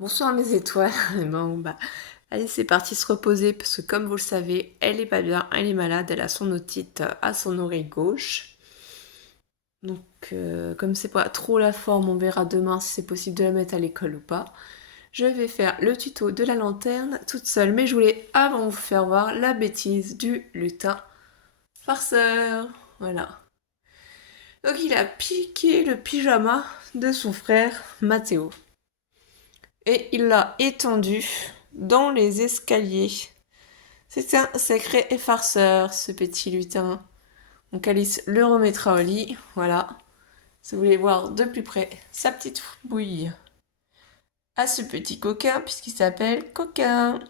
Bonsoir mes étoiles. Allez, c'est parti se reposer parce que comme vous le savez, elle est pas bien, elle est malade, elle a son otite à son oreille gauche. Donc, comme c'est pas trop la forme, on verra demain si c'est possible de la mettre à l'école ou pas. Je vais faire le tuto de la lanterne toute seule, mais je voulais avant vous faire voir la bêtise du lutin farceur. Voilà. Donc, il a piqué le pyjama de son frère Mathéo et il l'a étendu dans les escaliers. C'est un sacré farceur, ce petit lutin. Donc Alice le remettra au lit, voilà. Si vous voulez voir de plus près sa petite bouille à ce petit coquin, puisqu'il s'appelle Coquin.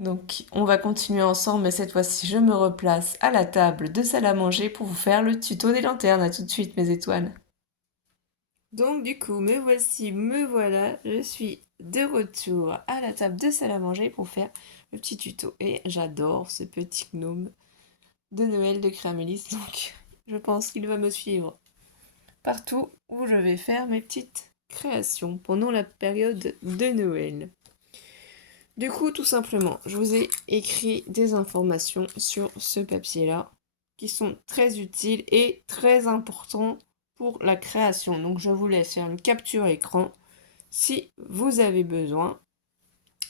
Donc on va continuer ensemble, mais cette fois-ci je me replace à la table de salle à manger pour vous faire le tuto des lanternes. À tout de suite mes étoiles. Donc du coup, me voilà, je suis de retour à la table de salle à manger pour faire le petit tuto. Et j'adore ce petit gnome de Noël de Cramélis, donc je pense qu'il va me suivre partout où je vais faire mes petites créations pendant la période de Noël. Du coup, tout simplement, je vous ai écrit des informations sur ce papier-là qui sont très utiles et très importants pour la création. Donc, je vous laisse faire une capture écran si vous avez besoin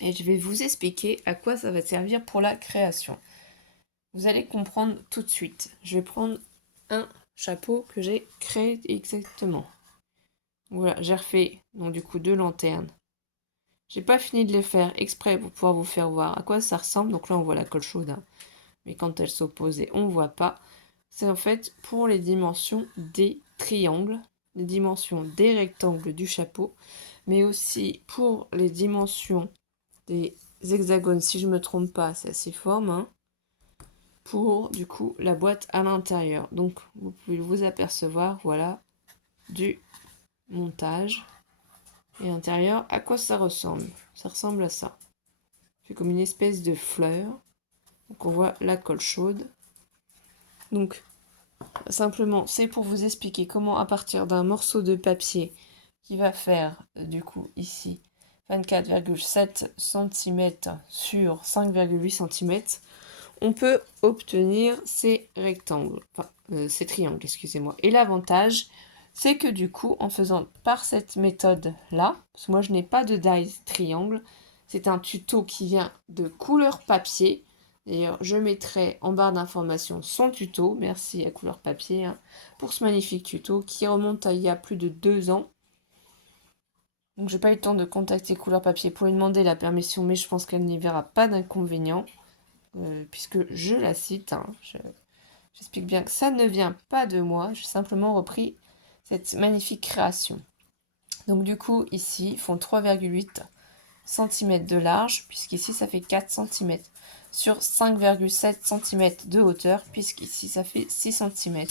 et je vais vous expliquer à quoi ça va servir pour la création. Vous allez comprendre tout de suite. Je vais prendre un chapeau que j'ai créé exactement. Voilà, j'ai refait donc du coup deux lanternes. J'ai pas fini de les faire exprès pour pouvoir vous faire voir à quoi ça ressemble. Donc là on voit la colle chaude, hein. Mais quand elles s'opposent, on voit pas. C'est en fait pour les dimensions des triangles, les dimensions des rectangles du chapeau, mais aussi pour les dimensions des hexagones, si je me trompe pas, c'est assez forme, hein, pour du coup la boîte à l'intérieur. Donc vous pouvez vous apercevoir, voilà, du montage. Et à l'intérieur, à quoi ça ressemble? Ça ressemble à ça. C'est comme une espèce de fleur. Donc on voit la colle chaude. Donc simplement, c'est pour vous expliquer comment à partir d'un morceau de papier qui va faire du coup ici 24,7 cm sur 5,8 cm, on peut obtenir ces rectangles, enfin ces triangles, excusez-moi. Et l'avantage, c'est que du coup, en faisant par cette méthode-là, parce que moi je n'ai pas de die triangle, c'est un tuto qui vient de Couleur Papier. D'ailleurs, je mettrai en barre d'informations son tuto, merci à Couleur Papier, hein, pour ce magnifique tuto qui remonte à il y a plus de 2 ans. Donc j'ai pas eu le temps de contacter Couleur Papier pour lui demander la permission, mais je pense qu'elle n'y verra pas d'inconvénient. Puisque je la cite, hein, j'explique bien que ça ne vient pas de moi, j'ai simplement repris cette magnifique création. Donc du coup, ici, ils font 3,8 cm de large, puisqu'ici, ça fait 4 cm, sur 5,7 cm de hauteur, puisqu'ici, ça fait 6 cm.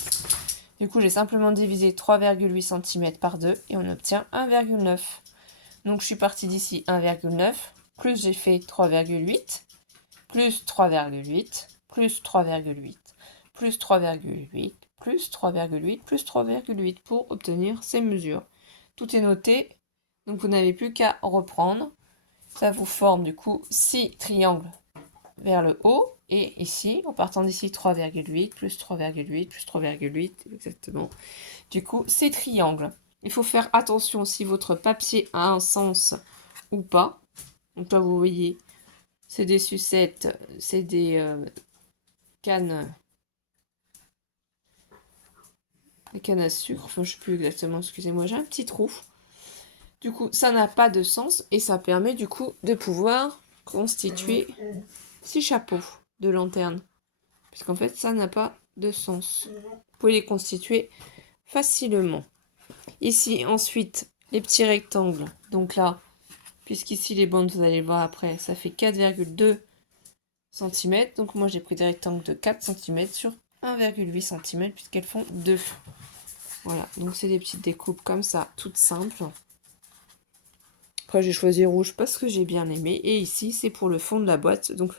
Du coup, j'ai simplement divisé 3,8 cm par 2, et on obtient 1,9. Donc je suis partie d'ici 1,9, plus j'ai fait 3,8, plus 3,8, plus 3,8, plus 3,8, plus 3,8, plus 3,8 pour obtenir ces mesures. Tout est noté, donc vous n'avez plus qu'à reprendre. Ça vous forme du coup 6 triangles vers le haut. Et ici, en partant d'ici 3,8, plus 3,8, plus 3,8, exactement. Du coup, ces triangles. Il faut faire attention si votre papier a un sens ou pas. Donc là, vous voyez, c'est des sucettes, c'est cannes, des cannes à sucre. Enfin, je sais plus exactement, excusez-moi, j'ai un petit trou. Du coup, ça n'a pas de sens et ça permet du coup de pouvoir constituer 6 chapeaux de lanterne. Puisqu'en fait, ça n'a pas de sens. Vous pouvez les constituer facilement. Ici, ensuite, les petits rectangles. Donc là, puisqu'ici les bandes, vous allez le voir après, ça fait 4,2 cm. Donc moi, j'ai pris des rectangles de 4 cm sur 1,8 cm puisqu'elles font 2. Voilà, donc c'est des petites découpes comme ça, toutes simples. Après, j'ai choisi rouge parce que j'ai bien aimé. Et ici, c'est pour le fond de la boîte. Donc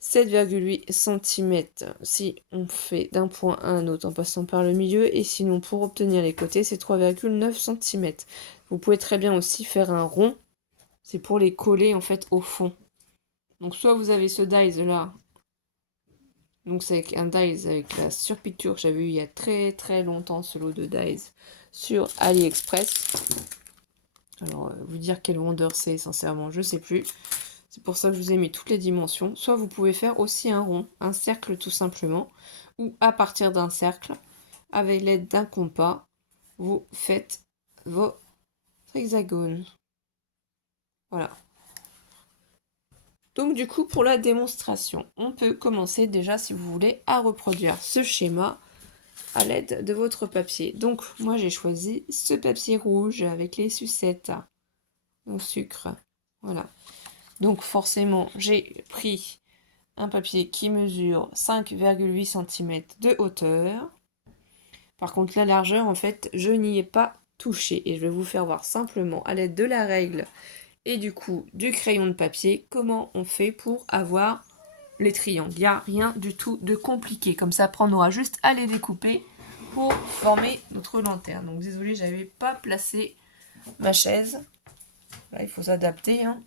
7,8 cm si on fait d'un point à un autre en passant par le milieu, et sinon pour obtenir les côtés c'est 3,9 cm. Vous pouvez très bien aussi faire un rond, c'est pour les coller en fait au fond. Donc soit vous avez ce dies là, donc c'est avec un dies avec la surpicture que j'avais eu il y a très très longtemps, ce lot de dies sur AliExpress. Alors vous dire quelle vendeur c'est, sincèrement je sais plus. C'est pour ça que je vous ai mis toutes les dimensions. Soit vous pouvez faire aussi un rond, un cercle tout simplement, ou à partir d'un cercle, avec l'aide d'un compas, vous faites vos hexagones. Voilà. Donc du coup, pour la démonstration, on peut commencer déjà, si vous voulez, à reproduire ce schéma à l'aide de votre papier. Donc moi, j'ai choisi ce papier rouge avec les sucettes au sucre. Voilà. Donc forcément, j'ai pris un papier qui mesure 5,8 cm de hauteur. Par contre, la largeur, en fait, je n'y ai pas touché. Et je vais vous faire voir simplement à l'aide de la règle et du coup du crayon de papier comment on fait pour avoir les triangles. Il n'y a rien du tout de compliqué. Comme ça, après, on aura juste à les découper pour former notre lanterne. Donc désolé, j'avais pas placé ma chaise. Là, il faut s'adapter, hein.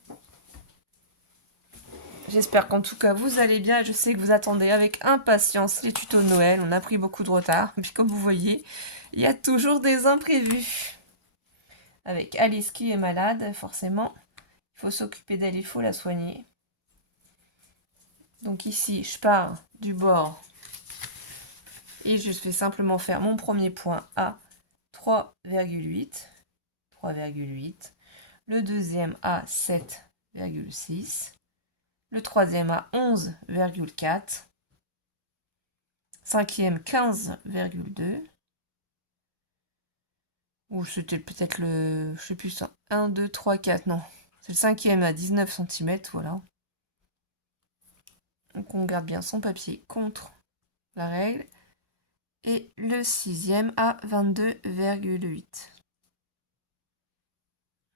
J'espère qu'en tout cas vous allez bien, et je sais que vous attendez avec impatience les tutos de Noël. On a pris beaucoup de retard, et puis comme vous voyez, il y a toujours des imprévus. Avec Alice qui est malade, forcément, il faut s'occuper d'elle, il faut la soigner. Donc ici, je pars du bord et je vais simplement faire mon premier point à 3,8. 3,8. Le deuxième à 7,6. Le troisième à 11,4. Cinquième 15,2. Ou c'était peut-être le... Je sais plus ça. 1, 2, 3, 4. Non. C'est le cinquième à 19 cm. Voilà. Donc on garde bien son papier contre la règle. Et le sixième à 22,8.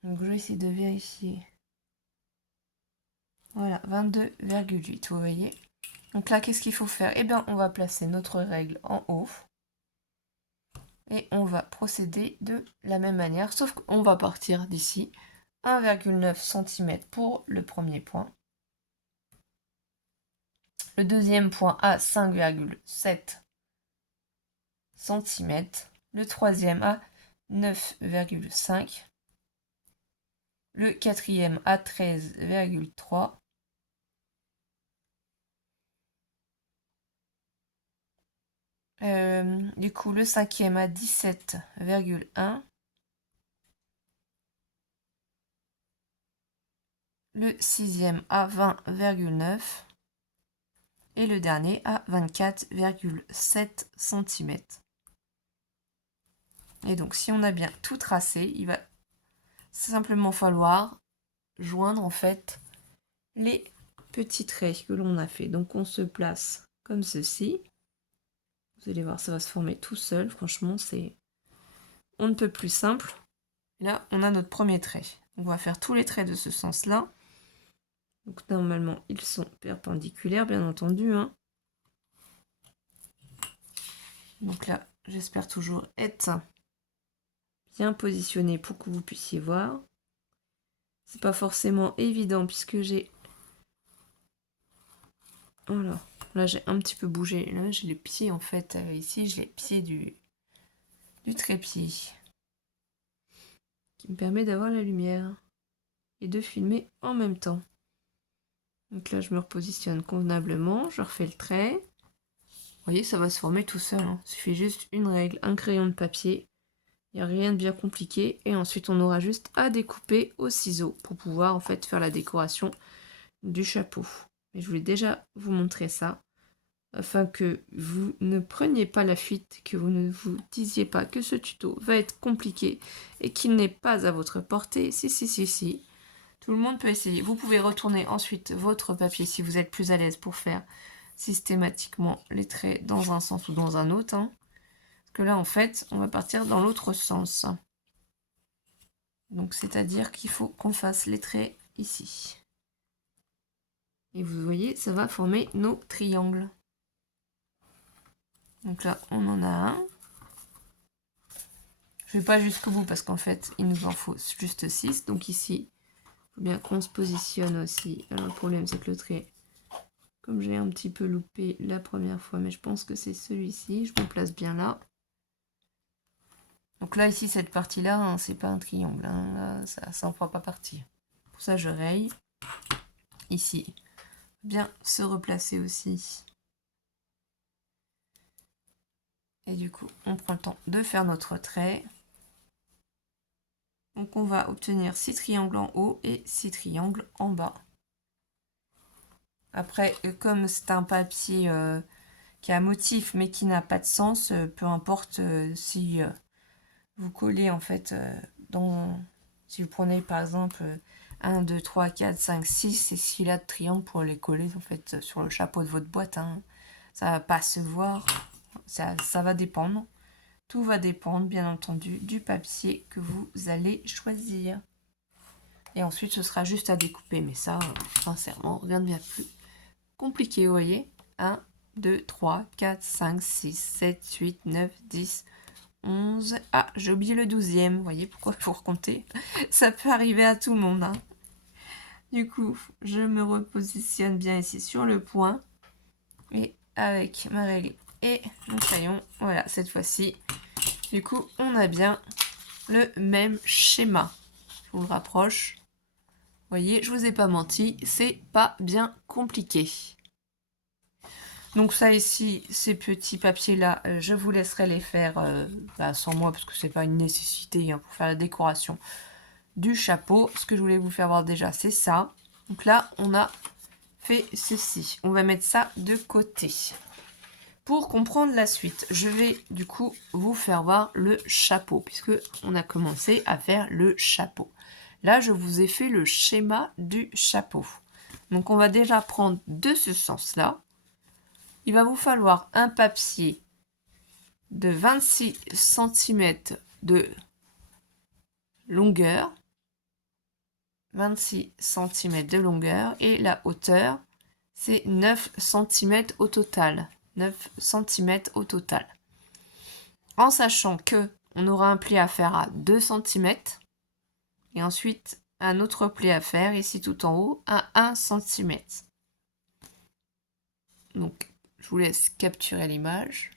Donc je vais essayer de vérifier. Voilà, 22,8, vous voyez. Donc là, qu'est-ce qu'il faut faire? Eh bien, on va placer notre règle en haut. Et on va procéder de la même manière, sauf qu'on va partir d'ici. 1,9 cm pour le premier point. Le deuxième point à 5,7 cm. Le troisième à 9,5. Le quatrième à 13,3. Du coup, le cinquième à 17,1. Le sixième à 20,9. Et le dernier à 24,7 cm. Et donc, si on a bien tout tracé, il va simplement falloir joindre en fait les petits traits que l'on a fait. Donc, on se place comme ceci. Vous allez voir, ça va se former tout seul. Franchement, c'est on ne peut plus simple. Et là, on a notre premier trait. On va faire tous les traits de ce sens-là. Donc, normalement, ils sont perpendiculaires, bien entendu, hein. Donc là, j'espère toujours être bien positionné pour que vous puissiez voir. C'est pas forcément évident puisque j'ai... Voilà. Là, j'ai un petit peu bougé. Là, j'ai les pieds, en fait. Ici, j'ai les pieds du trépied. Qui me permet d'avoir la lumière. Et de filmer en même temps. Donc là, je me repositionne convenablement. Je refais le trait. Vous voyez, ça va se former tout seul, hein. Il suffit juste une règle, un crayon de papier. Il n'y a rien de bien compliqué. Et ensuite, on aura juste à découper au ciseau pour pouvoir en fait faire la décoration du chapeau. Mais je voulais déjà vous montrer ça, afin que vous ne preniez pas la fuite, que vous ne vous disiez pas que ce tuto va être compliqué et qu'il n'est pas à votre portée. Si. Tout le monde peut essayer. Vous pouvez retourner ensuite votre papier si vous êtes plus à l'aise pour faire systématiquement les traits dans un sens ou dans un autre, hein. Parce que là, en fait, on va partir dans l'autre sens. Donc, c'est-à-dire qu'il faut qu'on fasse les traits ici. Et vous voyez, ça va former nos triangles. Donc là, on en a un. Je ne vais pas jusqu'au bout parce qu'en fait, il nous en faut juste 6. Donc ici, il faut bien qu'on se positionne aussi. Alors, le problème, c'est que le trait, comme j'ai un petit peu loupé la première fois, mais je pense que c'est celui-ci. Je me place bien là. Donc là, ici, cette partie-là, hein, c'est pas un triangle. Hein, là, ça n'en fera pas partie. Pour ça, je raye. Ici, bien se replacer aussi. Et du coup, on prend le temps de faire notre trait. Donc on va obtenir 6 triangles en haut et 6 triangles en bas. Après, comme c'est un papier qui a un motif mais qui n'a pas de sens, peu importe si vous collez en fait si vous prenez par exemple 1, 2, 3, 4, 5, 6 et 6 là de triangles pour les coller en fait sur le chapeau de votre boîte, hein. Ça va pas se voir, ça va dépendre. Tout va dépendre bien entendu du papier que vous allez choisir. Et ensuite ce sera juste à découper, mais ça sincèrement rien de bien plus compliqué, vous voyez. 1, 2, 3, 4, 5, 6, 7, 8, 9, 10, 11. Ah, j'ai oublié le 12e. Vous voyez pourquoi il faut recompter. Ça peut arriver à tout le monde, hein. Du coup, je me repositionne bien ici sur le point. Et avec ma règle et mon crayon, voilà, cette fois-ci. Du coup, on a bien le même schéma. Je vous le rapproche. Vous voyez, je vous ai pas menti, c'est pas bien compliqué. Donc ça ici, ces petits papiers-là, je vous laisserai les faire sans moi parce que c'est pas une nécessité hein, pour faire la décoration du chapeau. Ce que je voulais vous faire voir déjà, c'est ça. Donc là, on a fait ceci. On va mettre ça de côté. Pour comprendre la suite, je vais du coup vous faire voir le chapeau puisque on a commencé à faire le chapeau. Là, je vous ai fait le schéma du chapeau. Donc on va déjà prendre de ce sens-là. Il va vous falloir un papier de 26 cm de longueur. 26 cm de longueur et la hauteur, c'est 9 cm au total. 9 cm au total. En sachant que on aura un pli à faire à 2 cm et ensuite un autre pli à faire ici tout en haut à 1 cm. Donc, je vous laisse capturer l'image.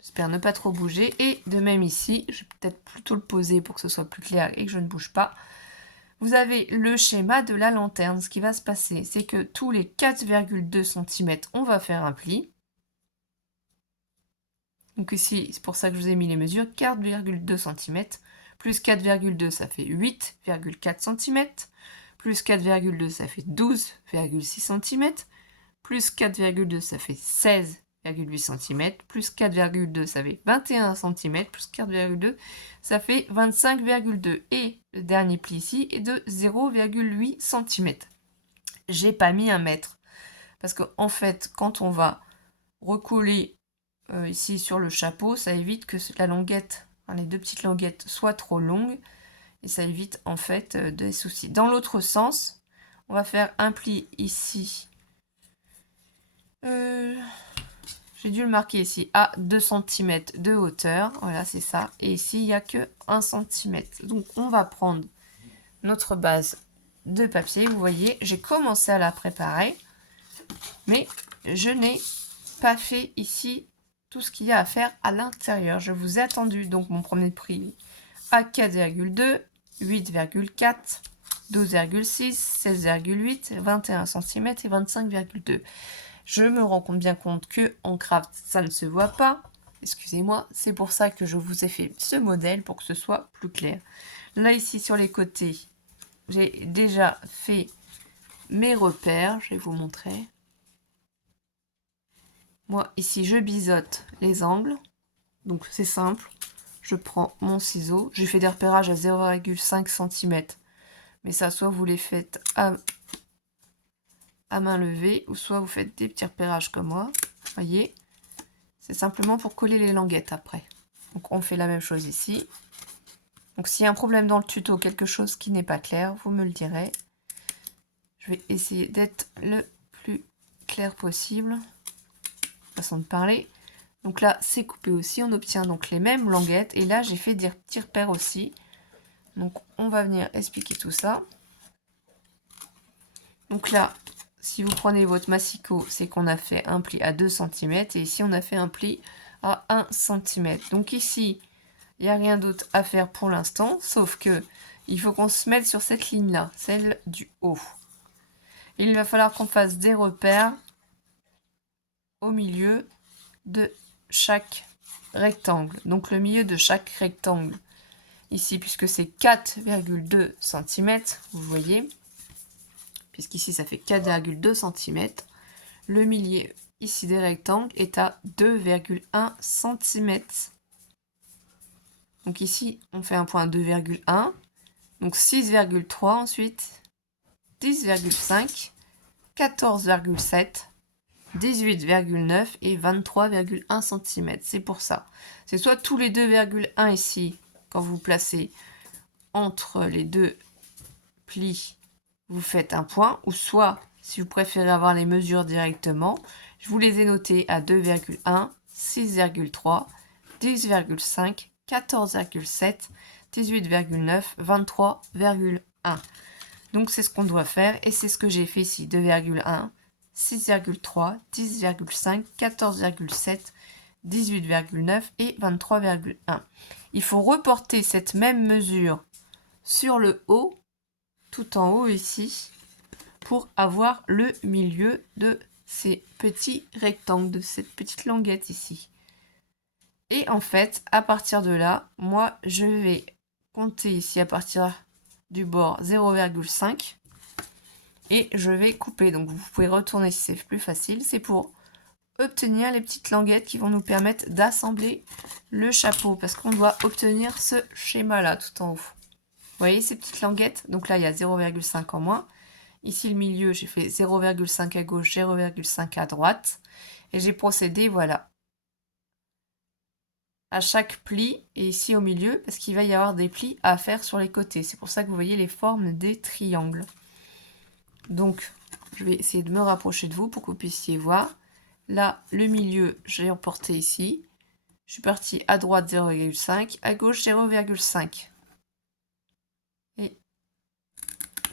J'espère ne pas trop bouger. Et de même ici, je vais peut-être plutôt le poser pour que ce soit plus clair et que je ne bouge pas. Vous avez le schéma de la lanterne. Ce qui va se passer, c'est que tous les 4,2 cm, on va faire un pli. Donc ici, c'est pour ça que je vous ai mis les mesures. 4,2 cm plus 4,2, ça fait 8,4 cm. Plus 4,2, ça fait 12,6 cm. Plus 4,2, ça fait 16,8 cm. Plus 4,2, ça fait 21 cm. Plus 4,2, ça fait 25,2. Et le dernier pli ici est de 0,8 cm. J'ai pas mis 1 mètre. Parce qu'en fait, quand on va recoller ici sur le chapeau, ça évite que la languette, les deux petites languettes soient trop longues. Et ça évite en fait des soucis. Dans l'autre sens, on va faire un pli ici. J'ai dû le marquer ici à 2 cm de hauteur. Voilà, c'est ça. Et ici, il n'y a que 1 cm. Donc, on va prendre notre base de papier. Vous voyez, j'ai commencé à la préparer. Mais je n'ai pas fait ici tout ce qu'il y a à faire à l'intérieur. Je vous ai attendu. Donc, mon premier prix à 4,2, 8,4, 12,6, 16,8, 21 cm et 25,2. Je me rends bien compte que en craft, ça ne se voit pas. Excusez-moi, c'est pour ça que je vous ai fait ce modèle pour que ce soit plus clair. Là, ici, sur les côtés, j'ai déjà fait mes repères. Je vais vous montrer. Moi, ici, je biseaute les angles. Donc, c'est simple. Je prends mon ciseau. J'ai fait des repérages à 0,5 cm. Mais ça, soit vous les faites à main levée, ou soit vous faites des petits repérages comme moi. Voyez, c'est simplement pour coller les languettes après. Donc on fait la même chose ici. Donc s'il y a un problème dans le tuto, quelque chose qui n'est pas clair, vous me le direz. Je vais essayer d'être le plus clair possible. Façon de parler. Donc là, c'est coupé aussi. On obtient donc les mêmes languettes. Et là, j'ai fait des petits repères aussi. Donc, on va venir expliquer tout ça. Donc là, si vous prenez votre massicot, c'est qu'on a fait un pli à 2 cm. Et ici, on a fait un pli à 1 cm. Donc ici, il n'y a rien d'autre à faire pour l'instant. Sauf que il faut qu'on se mette sur cette ligne-là, celle du haut. Il va falloir qu'on fasse des repères au milieu de chaque rectangle. Donc le milieu de chaque rectangle. Ici, puisque c'est 4,2 cm, vous voyez, puisqu'ici ça fait 4,2 cm, le milieu ici des rectangles est à 2,1 cm. Donc ici, on fait un point 2,1, donc 6,3 ensuite, 10,5, 14,7, 18,9 et 23,1 cm. C'est pour ça. C'est soit tous les 2,1 ici, quand vous placez entre les deux plis, vous faites un point, ou soit, si vous préférez avoir les mesures directement, je vous les ai notés à 2,1, 6,3, 10,5, 14,7, 18,9, 23,1. Donc c'est ce qu'on doit faire, et c'est ce que j'ai fait ici, 2,1, 6,3, 10,5, 14,7, 18,9 et 23,1. Il faut reporter cette même mesure sur le haut, tout en haut ici, pour avoir le milieu de ces petits rectangles, de cette petite languette ici. Et en fait, à partir de là, moi, je vais compter ici à partir du bord 0,5 et je vais couper. Donc, vous pouvez retourner si c'est plus facile. C'est pour obtenir les petites languettes qui vont nous permettre d'assembler le chapeau parce qu'on doit obtenir ce schéma-là tout en haut. Vous voyez ces petites languettes? Donc là, il y a 0,5 en moins. Ici, le milieu, j'ai fait 0,5 à gauche, 0,5 à droite. Et j'ai procédé, voilà, à chaque pli. Et ici au milieu, parce qu'il va y avoir des plis à faire sur les côtés. C'est pour ça que vous voyez les formes des triangles. Donc, je vais essayer de me rapprocher de vous pour que vous puissiez voir. Là, le milieu, j'ai emporté ici. Je suis partie à droite 0,5, à gauche 0,5. Et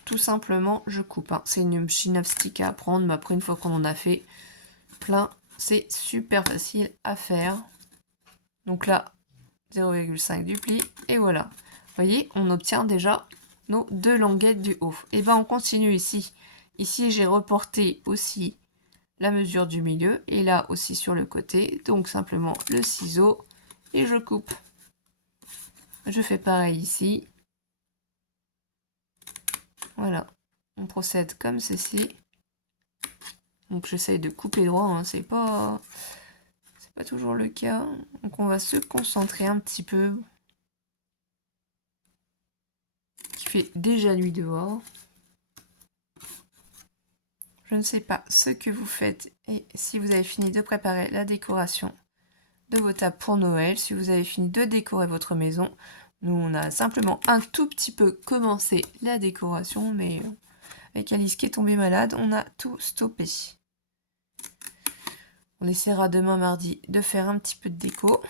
tout simplement, je coupe. Hein. C'est une gymnastique à apprendre, mais après, une fois qu'on en a fait plein, c'est super facile à faire. Donc là, 0,5 du pli, et voilà. Vous voyez, on obtient déjà nos deux languettes du haut. Et bien, on continue ici. Ici, j'ai reporté aussi la mesure du milieu, et là aussi sur le côté. Donc, simplement le ciseau, et je coupe. Je fais pareil ici. Voilà, on procède comme ceci. Donc j'essaye de couper droit, hein. C'est pas toujours le cas. Donc on va se concentrer un petit peu. Il fait déjà nuit dehors. Je ne sais pas ce que vous faites et si vous avez fini de préparer la décoration de vos tables pour Noël, si vous avez fini de décorer votre maison. Nous, on a simplement un tout petit peu commencé la décoration, mais avec Alice qui est tombée malade, on a tout stoppé. On essaiera demain mardi de faire un petit peu de déco.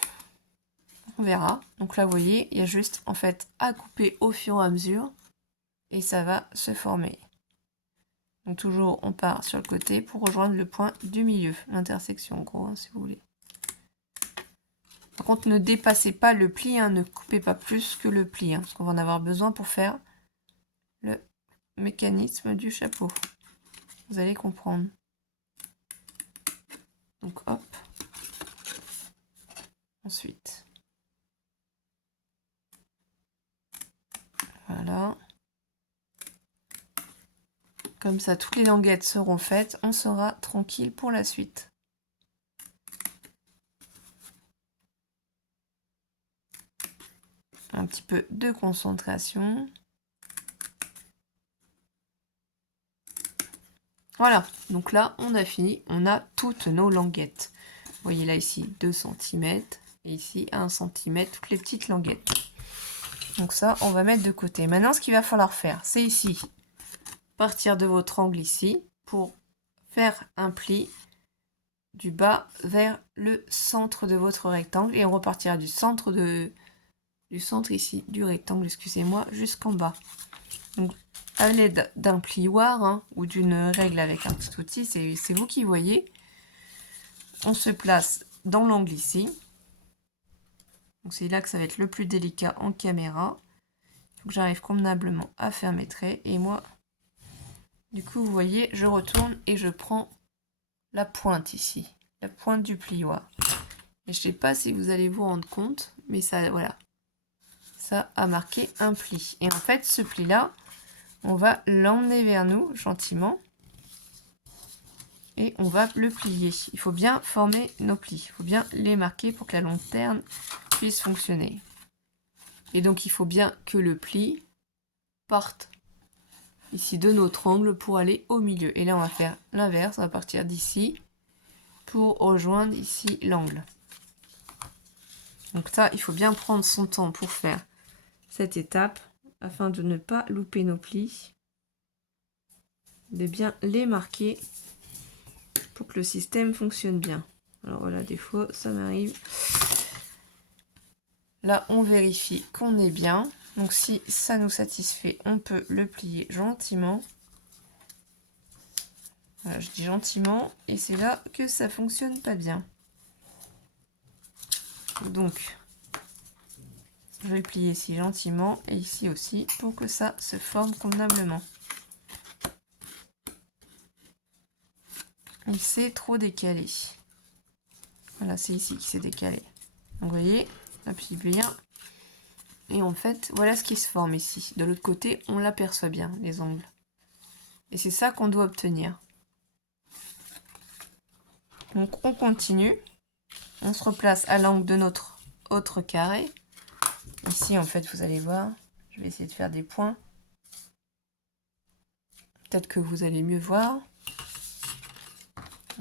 On verra. Donc là, vous voyez, il y a juste en fait à couper au fur et à mesure et ça va se former. Donc toujours, on part sur le côté pour rejoindre le point du milieu, l'intersection en gros, hein, si vous voulez. Par contre, ne dépassez pas le pli, hein, ne coupez pas plus que le pli, hein, parce qu'on va en avoir besoin pour faire le mécanisme du chapeau. Vous allez comprendre. Donc hop. Ensuite. Voilà. Comme ça, toutes les languettes seront faites. On sera tranquille pour la suite. Un petit peu de concentration. Voilà, donc là, on a fini. On a toutes nos languettes. Vous voyez là, ici, 2 cm. Et ici, 1 cm, toutes les petites languettes. Donc ça, on va mettre de côté. Maintenant, ce qu'il va falloir faire, c'est ici. partir de votre angle ici pour faire un pli du bas vers le centre de votre rectangle et on repartira du centre ici du rectangle, excusez-moi, jusqu'en bas. Donc à l'aide d'un plioir hein, ou d'une règle avec un petit outil, c'est vous qui voyez. On se place dans l'angle ici. Donc c'est là que ça va être le plus délicat en caméra. Il faut que j'arrive convenablement à faire mes traits. Et moi, du coup, vous voyez, je retourne et je prends la pointe ici. La pointe du plioir. Et je ne sais pas si vous allez vous rendre compte, mais ça, voilà. Ça a marqué un pli. Et en fait, ce pli-là, on va l'emmener vers nous, gentiment. Et on va le plier. Il faut bien former nos plis. Il faut bien les marquer pour que la lanterne puisse fonctionner. Et donc, il faut bien que le pli parte ici de notre angle pour aller au milieu. Et là, on va faire l'inverse. On va partir d'ici pour rejoindre ici l'angle. Donc ça, il faut bien prendre son temps pour faire cette étape afin de ne pas louper nos plis. De bien les marquer pour que le système fonctionne bien. Alors voilà, des fois, ça m'arrive. Là, on vérifie qu'on est bien. Donc si ça nous satisfait, on peut le plier gentiment. Voilà, je dis gentiment, et c'est là que ça fonctionne pas bien. Donc, je vais le plier ici gentiment, et ici aussi, pour que ça se forme convenablement. Il s'est trop décalé. Voilà, c'est ici qui s'est décalé. Donc, vous voyez, on appuie bien. Et en fait, voilà ce qui se forme ici. De l'autre côté, on l'aperçoit bien, les angles. Et c'est ça qu'on doit obtenir. Donc, on continue. On se replace à l'angle de notre autre carré. Ici, en fait, vous allez voir, je vais essayer de faire des points. Peut-être que vous allez mieux voir.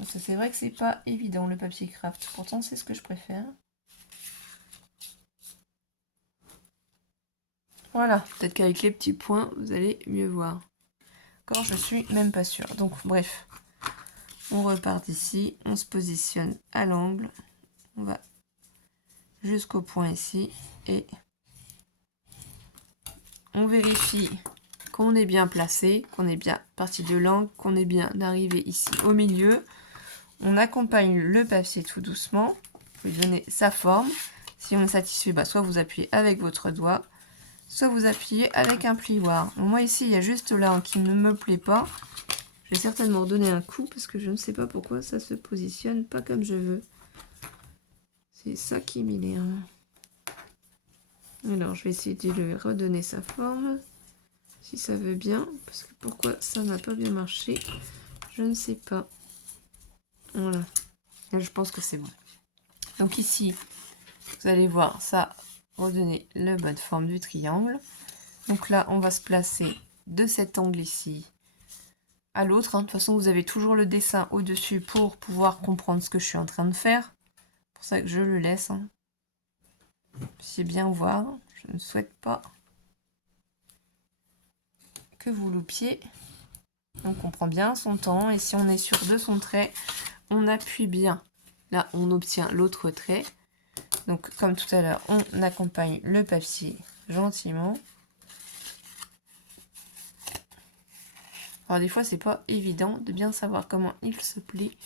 C'est vrai que c'est pas évident, le papier craft. Pourtant, c'est ce que je préfère. Voilà, peut-être qu'avec les petits points, vous allez mieux voir. Encore, je suis même pas sûre. Donc, bref, on repart d'ici. On se positionne à l'angle. On va jusqu'au point ici. Et on vérifie qu'on est bien placé, qu'on est bien parti de l'angle, qu'on est bien arrivé ici au milieu. On accompagne le papier tout doucement. Vous lui donnez sa forme. Si on est satisfait, bah, soit vous appuyez avec votre doigt, soit vous appuyez avec un plioir. Bon, moi ici, il y a juste là qui ne me plaît pas. Je vais certainement redonner un coup parce que je ne sais pas pourquoi ça se positionne pas comme je veux. C'est ça qui m'énerve. Alors, je vais essayer de lui redonner sa forme. Si ça veut bien. Parce que pourquoi ça n'a pas bien marché, je ne sais pas. Voilà. Là, je pense que c'est bon. Donc ici, vous allez voir, ça redonner la bonne forme du triangle. Donc là, on va se placer de cet angle ici à l'autre. Hein. De toute façon, vous avez toujours le dessin au-dessus pour pouvoir comprendre ce que je suis en train de faire. C'est pour ça que je le laisse. Hein. Puissiez bien voir. Je ne souhaite pas que vous loupiez. Donc on prend bien son temps. Et si on est sûr de son trait, on appuie bien. Là, on obtient l'autre trait. Donc, comme tout à l'heure, on accompagne le papier gentiment. Alors, des fois, c'est pas évident de bien savoir comment il se plie.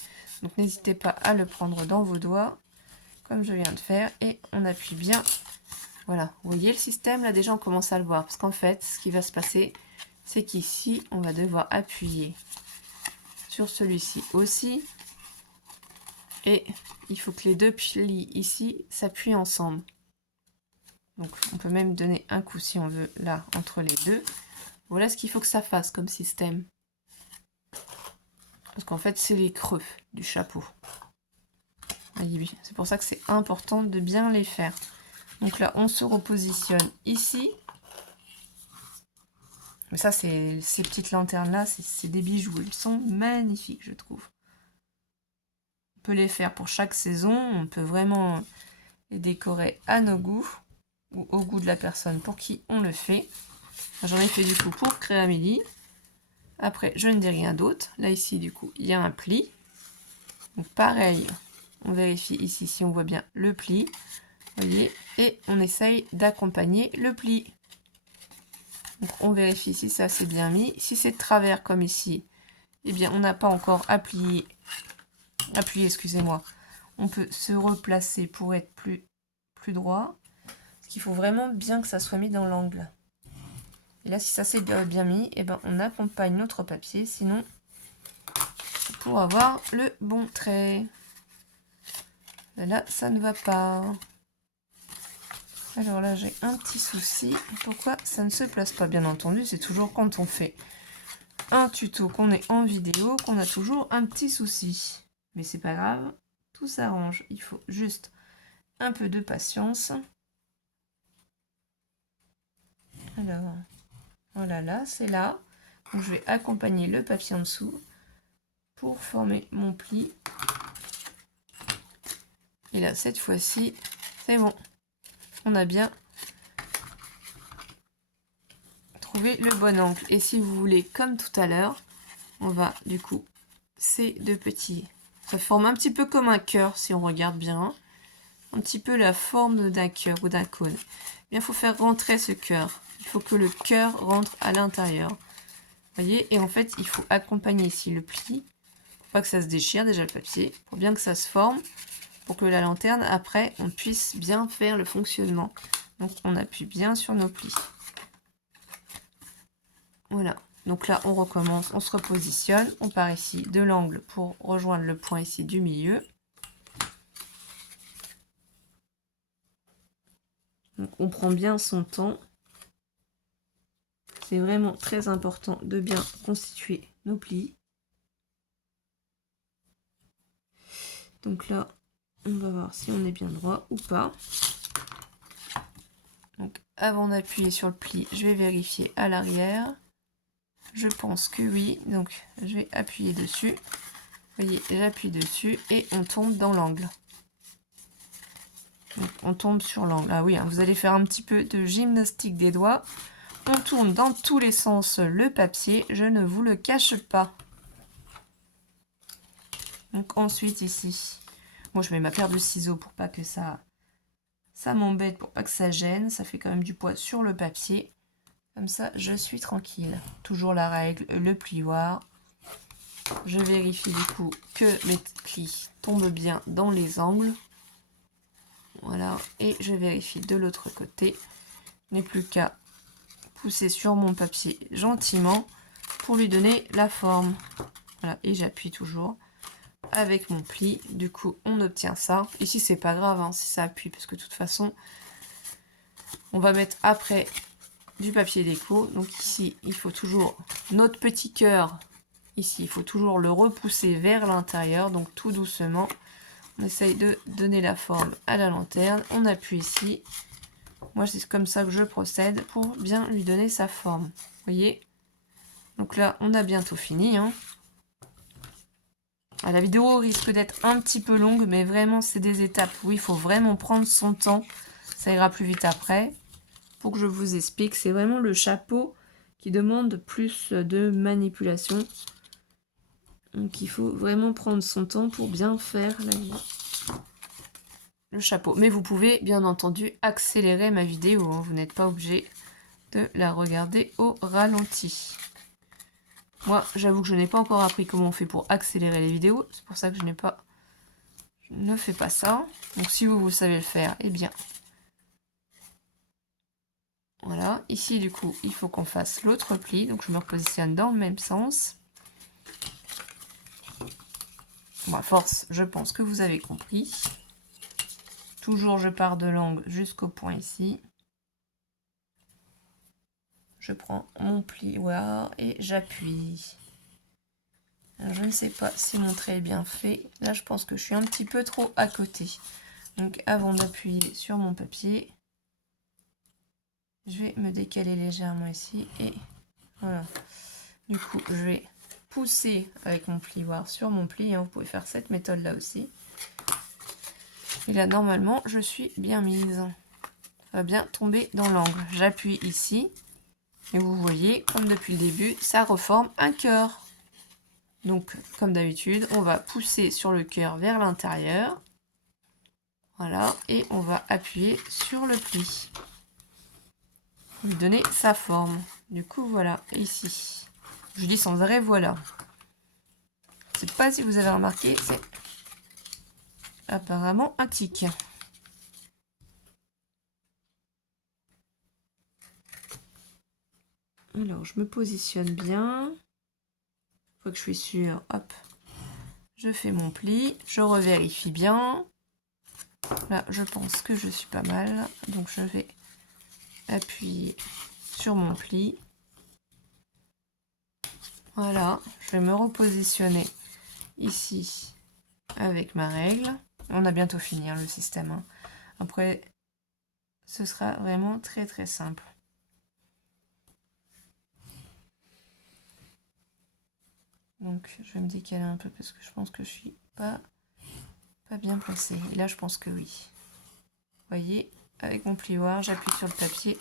Donc, n'hésitez pas à le prendre dans vos doigts, comme je viens de faire. Et on appuie bien. Voilà, vous voyez le système, là, déjà, on commence à le voir. Parce qu'en fait, ce qui va se passer, c'est qu'ici, on va devoir appuyer sur celui-ci aussi. Et il faut que les deux plis ici s'appuient ensemble. Donc on peut même donner un coup si on veut là entre les deux. Voilà ce qu'il faut que ça fasse comme système. Parce qu'en fait c'est les creux du chapeau. C'est pour ça que c'est important de bien les faire. Donc là on se repositionne ici. Mais ça c'est ces petites lanternes là, c'est des bijoux. Ils sont magnifiques je trouve. On peut les faire pour chaque saison. On peut vraiment les décorer à nos goûts. Ou au goût de la personne pour qui on le fait. J'en ai fait du coup pour Créamélie, Après, je ne dis rien d'autre. Là, ici, du coup, il y a un pli. Donc, pareil, on vérifie ici si on voit bien le pli. Vous voyez, et on essaye d'accompagner le pli. Donc, on vérifie si ça c'est bien mis. Si c'est de travers comme ici, eh bien, on n'a pas encore appuyé, excusez-moi. On peut se replacer pour être plus droit. Parce qu'il faut vraiment bien que ça soit mis dans l'angle. Et là, si ça c'est bien mis, eh ben, on accompagne notre papier, sinon, pour avoir le bon trait. Là, ça ne va pas. Alors là, j'ai un petit souci. Pourquoi ça ne se place pas? Bien entendu, c'est toujours quand on fait un tuto, qu'on est en vidéo, qu'on a toujours un petit souci. Mais c'est pas grave, tout s'arrange. Il faut juste un peu de patience. Alors, voilà, là, c'est là. Donc, je vais accompagner le papier en dessous pour former mon pli. Et là, cette fois-ci, c'est bon. On a bien trouvé le bon angle. Et si vous voulez, comme tout à l'heure, on va du coup, ces deux petits, ça forme un petit peu comme un cœur si on regarde bien, un petit peu la forme d'un cœur ou d'un cône. Bien, il faut faire rentrer ce cœur. Il faut que le cœur rentre à l'intérieur. Vous voyez, et en fait, il faut accompagner ici le pli, pour pas que ça se déchire déjà le papier, pour bien que ça se forme, pour que la lanterne, après, on puisse bien faire le fonctionnement. Donc, on appuie bien sur nos plis. Voilà. Donc là, on recommence, on se repositionne, on part ici de l'angle pour rejoindre le point ici du milieu. Donc, on prend bien son temps. C'est vraiment très important de bien constituer nos plis. Donc là, on va voir si on est bien droit ou pas. Donc avant d'appuyer sur le pli, je vais vérifier à l'arrière. Je pense que oui, donc je vais appuyer dessus. Vous voyez, j'appuie dessus et on tombe dans l'angle. On tombe sur l'angle. Ah oui, hein, vous allez faire un petit peu de gymnastique des doigts. On tourne dans tous les sens le papier, je ne vous le cache pas. Donc ensuite ici, moi je mets ma paire de ciseaux pour pas que ça m'embête, pour pas que ça gêne. Ça fait quand même du poids sur le papier. Comme ça, je suis tranquille. Toujours la règle, le plioir. Je vérifie du coup que mes plis tombent bien dans les angles. Voilà, et je vérifie de l'autre côté. Il n'est plus qu'à pousser sur mon papier gentiment pour lui donner la forme. Voilà, et j'appuie toujours avec mon pli. Du coup, on obtient ça. Ici, c'est pas grave hein, si ça appuie, parce que de toute façon, on va mettre après du papier déco. Donc ici, il faut toujours notre petit cœur. Ici, il faut toujours le repousser vers l'intérieur. Donc tout doucement, on essaye de donner la forme à la lanterne. On appuie ici. Moi, c'est comme ça que je procède pour bien lui donner sa forme. Vous voyez? Donc là, on a bientôt fini. Hein. La vidéo risque d'être un petit peu longue, mais vraiment, c'est des étapes où il faut vraiment prendre son temps. Ça ira plus vite après. Pour que je vous explique, c'est vraiment le chapeau qui demande plus de manipulation. Donc il faut vraiment prendre son temps pour bien faire le chapeau. Mais vous pouvez bien entendu accélérer ma vidéo, hein. Vous n'êtes pas obligé de la regarder au ralenti. Moi, j'avoue que je n'ai pas encore appris comment on fait pour accélérer les vidéos. C'est pour ça que je ne fais pas ça. Donc si vous savez le faire, eh bien... Voilà, ici du coup, il faut qu'on fasse l'autre pli. Donc je me repositionne dans le même sens. Bon, à force, je pense que vous avez compris. Toujours, je pars de l'angle jusqu'au point ici. Je prends mon plioir et j'appuie. Je ne sais pas si mon trait est bien fait. Là, je pense que je suis un petit peu trop à côté. Donc, avant d'appuyer sur mon papier, je vais me décaler légèrement ici. Et voilà. Du coup, je vais pousser avec mon plioir sur mon pli. Vous pouvez faire cette méthode-là aussi. Et là, normalement, je suis bien mise. Ça va bien tomber dans l'angle. J'appuie ici. Et vous voyez, comme depuis le début, ça reforme un cœur. Donc, comme d'habitude, on va pousser sur le cœur vers l'intérieur. Voilà, et on va appuyer sur le pli. Lui donner sa forme. Du coup, voilà, ici. Je dis sans arrêt, voilà. Je ne sais pas si vous avez remarqué, c'est apparemment un tic. Alors, je me positionne bien. Une fois que je suis sûre, hop, je fais mon pli. Je revérifie bien. Là, je pense que je suis pas mal. Donc, je vais appuyer sur mon pli. Voilà, je vais me repositionner ici avec ma règle. On a bientôt fini le système. Hein. Après, ce sera vraiment très très simple. Donc je vais me décaler un peu parce que je pense que je suis pas bien placée. Et là je pense que oui. Vous voyez, avec mon plioir, j'appuie sur le papier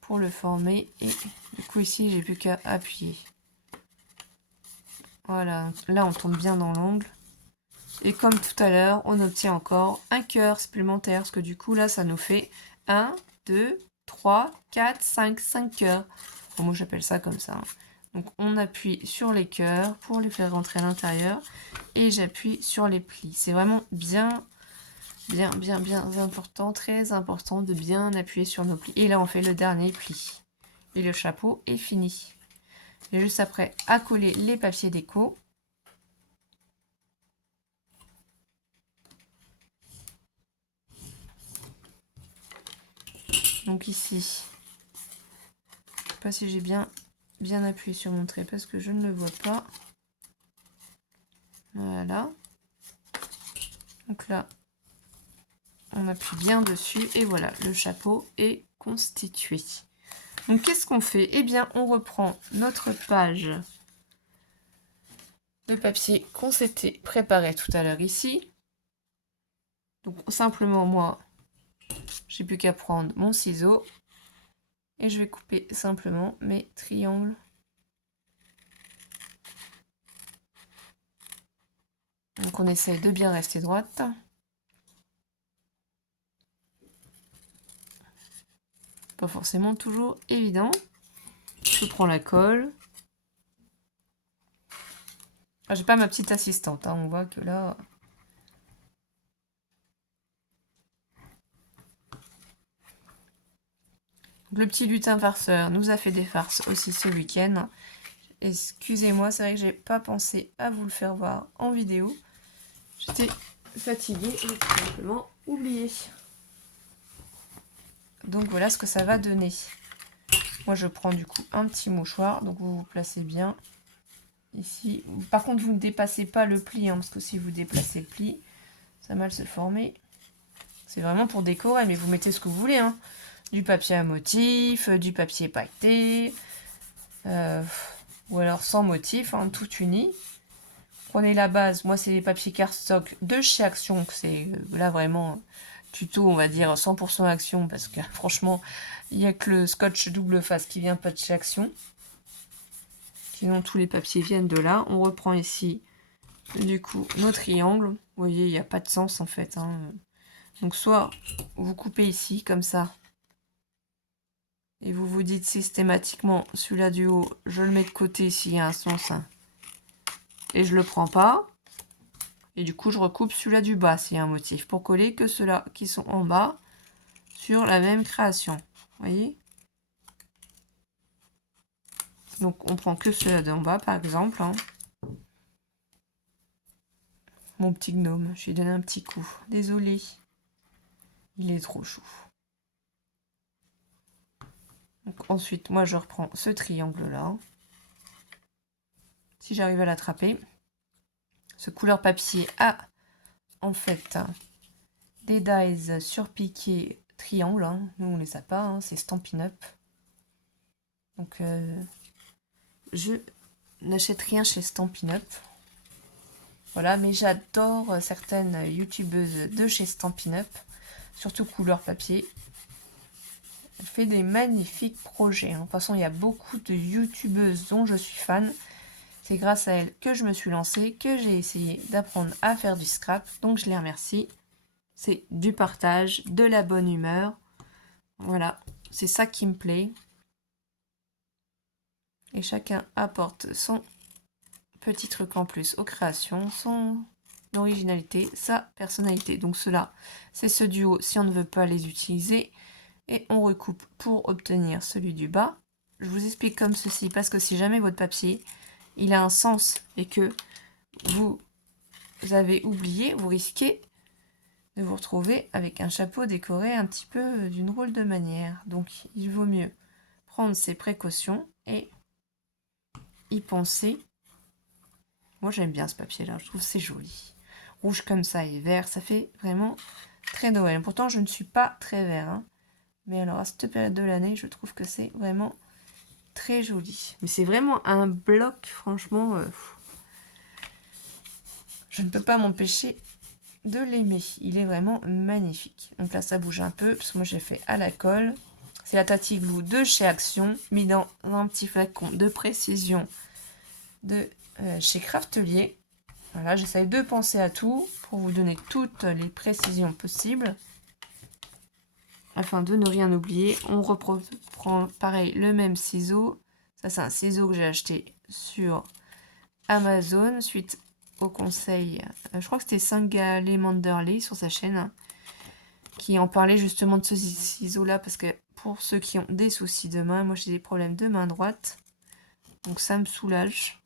pour le former. Et du coup ici, j'ai plus qu'à appuyer. Voilà, là on tombe bien dans l'angle. Et comme tout à l'heure, on obtient encore un cœur supplémentaire. Parce que du coup là, ça nous fait 1, 2, 3, 4, 5 cœurs. Bon, moi j'appelle ça comme ça. Hein. Donc on appuie sur les cœurs pour les faire rentrer à l'intérieur. Et j'appuie sur les plis. C'est vraiment bien important, très important de bien appuyer sur nos plis. Et là on fait le dernier pli. Et le chapeau est fini. Et juste après, à coller les papiers déco. Donc ici, je ne sais pas si j'ai bien appuyé sur mon trait parce que je ne le vois pas. Voilà. Donc là, on appuie bien dessus et voilà, le chapeau est constitué. Donc qu'est-ce qu'on fait? Eh bien, on reprend notre page de papier qu'on s'était préparé tout à l'heure ici. Donc simplement, moi, j'ai plus qu'à prendre mon ciseau et je vais couper simplement mes triangles. Donc on essaye de bien rester droite. Pas forcément toujours évident. Je prends la colle. Ah, j'ai pas ma petite assistante, hein. On voit que là... Le petit lutin farceur nous a fait des farces aussi ce week-end. Excusez-moi, c'est vrai que j'ai pas pensé à vous le faire voir en vidéo. J'étais fatiguée et tout simplement oublié. Donc voilà ce que ça va donner. Moi je prends du coup un petit mouchoir, donc vous vous placez bien ici. Par contre vous ne dépassez pas le pli, hein, parce que si vous déplacez le pli, ça va mal se former. C'est vraiment pour décorer, mais vous mettez ce que vous voulez. Hein. Du papier à motif, du papier pailleté, ou alors sans motif, hein, tout uni. Prenez la base, moi c'est les papiers cardstock de chez Action, c'est là vraiment tuto, on va dire 100% Action, parce que franchement, il n'y a que le scotch double face qui vient pas de chez Action. Sinon tous les papiers viennent de là. On reprend ici, du coup, nos triangles. Vous voyez, il n'y a pas de sens en fait. Hein. Donc soit vous coupez ici, comme ça, et vous vous dites systématiquement, celui-là du haut, je le mets de côté s'il y a un sens, hein, et je le prends pas. Et du coup, je recoupe celui-là du bas s'il y a un motif, pour coller que ceux-là qui sont en bas sur la même création. Vous voyez? Donc, on prend que ceux-là d'en bas, par exemple. Hein. Mon petit gnome, je lui ai donné un petit coup. Désolé. Il est trop chou. Donc, ensuite, moi, je reprends ce triangle-là. Si j'arrive à l'attraper. Ce couleur papier a, en fait, des dies surpiqués triangles. Hein. Nous, on les a pas. Hein. C'est Stampin' Up. Donc, je n'achète rien chez Stampin' Up. Voilà, mais j'adore certaines youtubeuses de chez Stampin' Up, surtout couleur papier. Elle fait des magnifiques projets. De toute façon, il y a beaucoup de youtubeuses dont je suis fan. C'est grâce à elle que je me suis lancée, que j'ai essayé d'apprendre à faire du scrap. Donc je les remercie. C'est du partage, de la bonne humeur. Voilà, c'est ça qui me plaît. Et chacun apporte son petit truc en plus aux créations, son originalité, sa personnalité. Donc cela, c'est ce duo si on ne veut pas les utiliser. Et on recoupe pour obtenir celui du bas. Je vous explique comme ceci, parce que si jamais votre papier, il a un sens et que vous avez oublié, vous risquez de vous retrouver avec un chapeau décoré un petit peu d'une drôle de manière. Donc il vaut mieux prendre ses précautions et y penser. Moi j'aime bien ce papier là, je trouve c'est joli. Rouge comme ça et vert, ça fait vraiment très Noël. Pourtant je ne suis pas très vert, hein. Mais alors à cette période de l'année, je trouve que c'est vraiment très joli. Mais c'est vraiment un bloc, franchement, je ne peux pas m'empêcher de l'aimer. Il est vraiment magnifique. Donc là, ça bouge un peu, parce que moi, j'ai fait à la colle. C'est la Tati Glue de chez Action, mis dans un petit flacon de précision de chez Craftelier. Voilà, j'essaye de penser à tout pour vous donner toutes les précisions possibles. Afin de ne rien oublier, on reprend pareil le même ciseau. Ça, c'est un ciseau que j'ai acheté sur Amazon suite au conseil. Je crois que c'était Sangale Manderley sur sa chaîne qui en parlait justement de ce ciseau-là parce que pour ceux qui ont des soucis de main, moi j'ai des problèmes de main droite. Donc ça me soulage.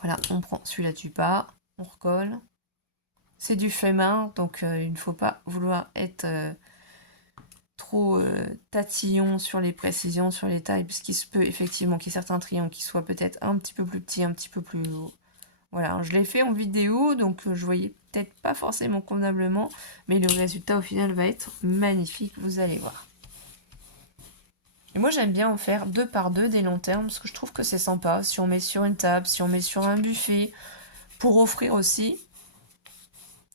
Voilà, on prend celui-là du bas, on recolle. C'est du fait main, donc il ne faut pas vouloir être trop tatillon sur les précisions, sur les tailles, puisqu'il se peut effectivement qu'il y ait certains triangles qui soient peut-être un petit peu plus petits, un petit peu plus hauts. Voilà, je l'ai fait en vidéo, donc je voyais peut-être pas forcément convenablement, mais le résultat au final va être magnifique, vous allez voir. Et moi j'aime bien en faire 2 par 2 des longs termes, parce que je trouve que c'est sympa, si on met sur une table, si on met sur un buffet, pour offrir aussi.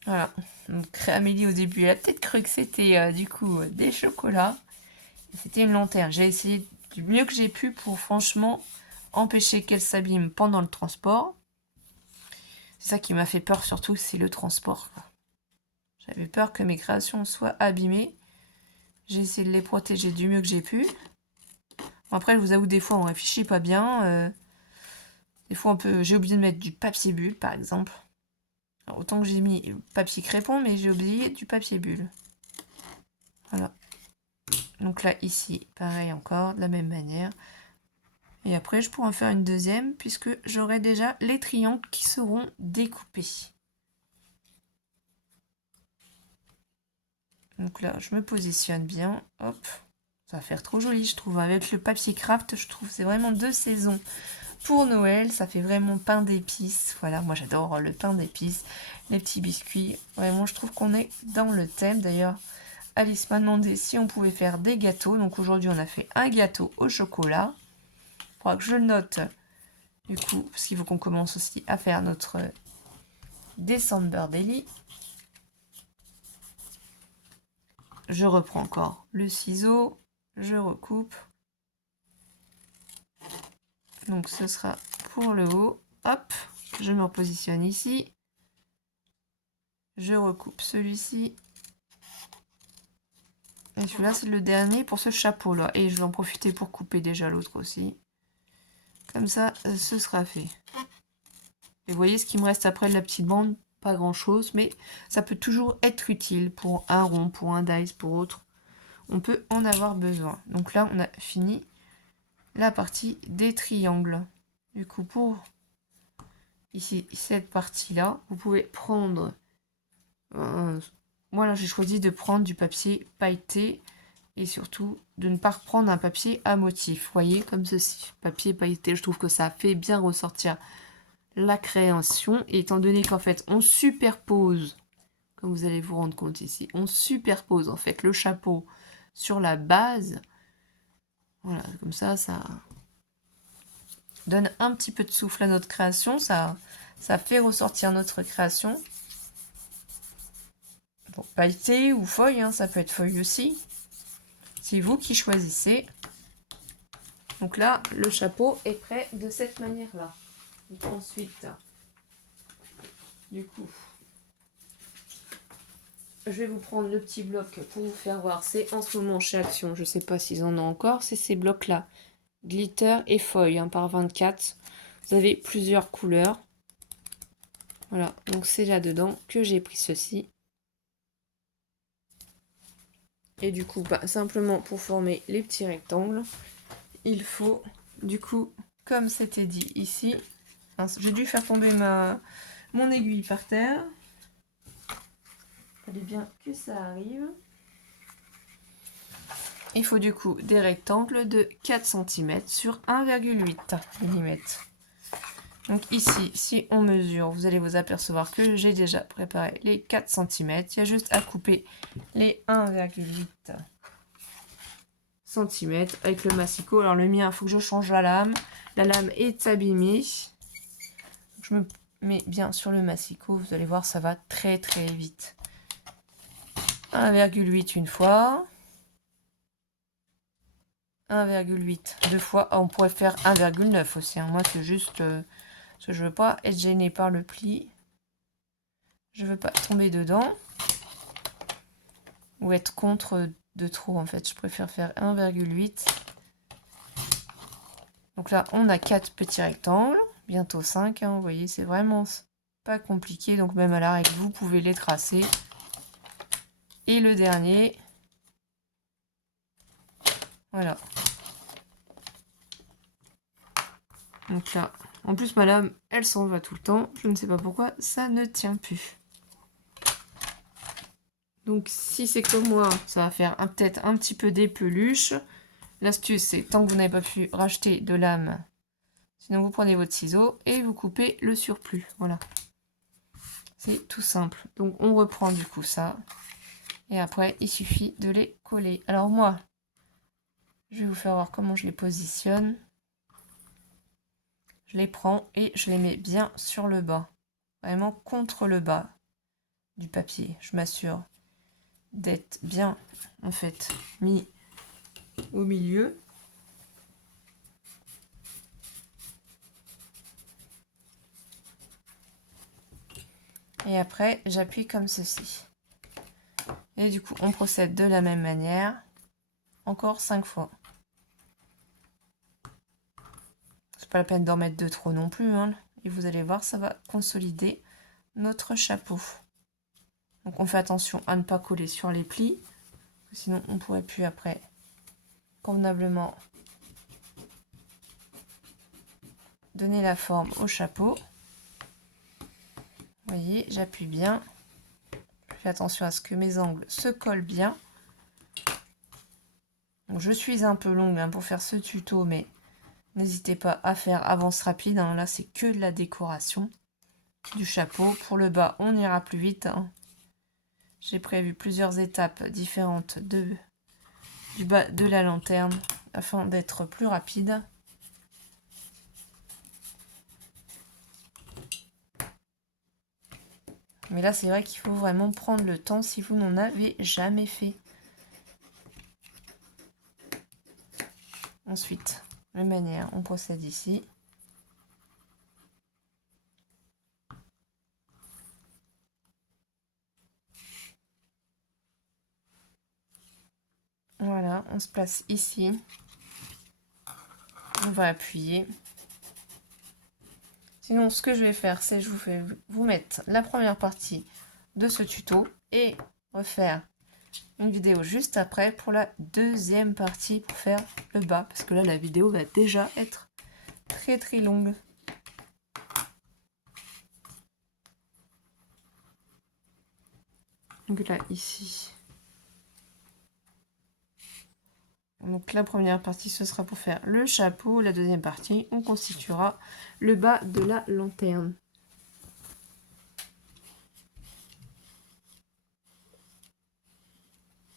Voilà, donc Amélie au début, elle a peut-être cru que c'était du coup des chocolats. C'était une lanterne. J'ai essayé du mieux que j'ai pu pour franchement empêcher qu'elle s'abîme pendant le transport. C'est ça qui m'a fait peur surtout, c'est le transport. J'avais peur que mes créations soient abîmées. J'ai essayé de les protéger du mieux que j'ai pu. Bon, après, je vous avoue, des fois, on réfléchit pas bien. Des fois, j'ai oublié de mettre du papier bulle, par exemple. Alors, autant que j'ai mis papier crépon, mais j'ai oublié du papier bulle. Voilà. Donc là, ici, pareil encore, de la même manière. Et après, je pourrai en faire une deuxième, puisque j'aurai déjà les triangles qui seront découpés. Donc là, je me positionne bien. Hop. Ça va faire trop joli, je trouve. Avec le papier craft, je trouve c'est vraiment 2 saisons. Pour Noël, ça fait vraiment pain d'épices. Voilà, moi j'adore le pain d'épices, les petits biscuits. Vraiment, je trouve qu'on est dans le thème. D'ailleurs, Alice m'a demandé si on pouvait faire des gâteaux. Donc aujourd'hui, on a fait un gâteau au chocolat. Il faudra que je le note, du coup, parce qu'il faut qu'on commence aussi à faire notre December Daily. Je reprends encore le ciseau, je recoupe. Donc ce sera pour le haut. Hop, je me repositionne ici. Je recoupe celui-ci. Et celui-là, c'est le dernier pour ce chapeau-là. Et je vais en profiter pour couper déjà l'autre aussi. Comme ça, ce sera fait. Et vous voyez ce qui me reste après de la petite bande, pas grand-chose, mais ça peut toujours être utile pour un rond, pour un dice, pour autre. On peut en avoir besoin. Donc là, on a fini la partie des triangles. Du coup, pour ici, cette partie-là, vous pouvez prendre... moi, là, j'ai choisi de prendre du papier pailleté et surtout de ne pas reprendre un papier à motif. Vous voyez, comme ceci. Papier pailleté, je trouve que ça fait bien ressortir la création. Et étant donné qu'en fait, on superpose, comme vous allez vous rendre compte ici, on superpose en fait le chapeau sur la base. Voilà, comme ça donne un petit peu de souffle à notre création. Ça fait ressortir notre création. Bon, pailleté ou feuille, hein, ça peut être feuille aussi. C'est vous qui choisissez. Donc là, le chapeau est prêt de cette manière-là. Donc ensuite, du coup, je vais vous prendre le petit bloc pour vous faire voir. C'est en ce moment chez Action, je ne sais pas s'ils en ont encore, c'est ces blocs-là. Glitter et feuille hein, par 24. Vous avez plusieurs couleurs. Voilà, donc c'est là-dedans que j'ai pris ceci. Et du coup, simplement pour former les petits rectangles, il faut, du coup, comme c'était dit ici, j'ai dû faire tomber mon aiguille par terre. Fallait bien que ça arrive. Il faut du coup des rectangles de 4 cm sur 1,8 mm. Donc ici, si on mesure, vous allez vous apercevoir que j'ai déjà préparé les 4 cm. Il y a juste à couper les 1,8 cm avec le massicot. Alors le mien, il faut que je change la lame. La lame est abîmée. Je me mets bien sur le massicot. Vous allez voir, ça va très très vite. 1,8 une fois. 1,8 deux fois. Ah, on pourrait faire 1,9 aussi. Hein. Moi, c'est juste parce que je veux pas être gênée par le pli. Je veux pas tomber dedans. Ou être contre de trop, en fait. Je préfère faire 1,8. Donc là, on a 4 petits rectangles. Bientôt 5. Hein, vous voyez, c'est vraiment pas compliqué. Donc même à la règle, vous pouvez les tracer. Et le dernier. Voilà. Donc là, en plus ma lame, elle s'en va tout le temps. Je ne sais pas pourquoi, ça ne tient plus. Donc si c'est comme moi, ça va faire peut-être un petit peu des peluches. L'astuce, c'est tant que vous n'avez pas pu racheter de lame, sinon vous prenez votre ciseau et vous coupez le surplus. Voilà. C'est tout simple. Donc on reprend du coup ça. Et après, il suffit de les coller. Alors moi, je vais vous faire voir comment je les positionne. Je les prends et je les mets bien sur le bas. Vraiment contre le bas du papier. Je m'assure d'être bien, en fait, mis au milieu. Et après, j'appuie comme ceci. Et du coup, on procède de la même manière. Encore 5 fois. C'est pas la peine d'en mettre de trop non plus. Hein. Et vous allez voir, ça va consolider notre chapeau. Donc on fait attention à ne pas coller sur les plis. Sinon, on ne pourrait plus après convenablement donner la forme au chapeau. Vous voyez, j'appuie bien. Je fais attention à ce que mes angles se collent bien. Donc, je suis un peu longue hein, pour faire ce tuto, mais n'hésitez pas à faire avance rapide. Hein. Là, c'est que de la décoration du chapeau. Pour le bas, on ira plus vite. Hein. J'ai prévu plusieurs étapes différentes du bas de la lanterne afin d'être plus rapide. Mais là, c'est vrai qu'il faut vraiment prendre le temps si vous n'en avez jamais fait. Ensuite, de manière, on procède ici. Voilà, on se place ici. On va appuyer. Sinon, ce que je vais faire, c'est je vais vous mettre la première partie de ce tuto et refaire une vidéo juste après pour la deuxième partie pour faire le bas. Parce que là, la vidéo va déjà être très très longue. Donc là, ici. Donc la première partie, ce sera pour faire le chapeau. La deuxième partie, on constituera le bas de la lanterne.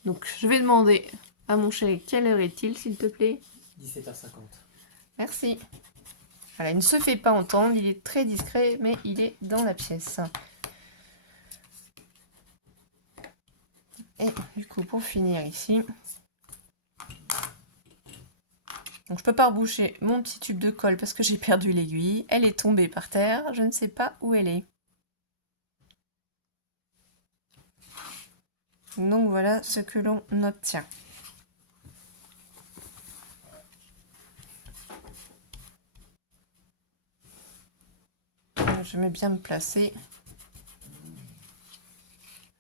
Donc je vais demander à mon chéri quelle heure est-il, s'il te plaît. 17h50. Merci. Voilà, il ne se fait pas entendre, il est très discret, mais il est dans la pièce. Et du coup, pour finir ici, Donc je peux pas reboucher mon petit tube de colle parce que j'ai perdu l'aiguille. Elle est tombée par terre, je ne sais pas où elle est. Donc voilà ce que l'on obtient. Je vais bien me placer.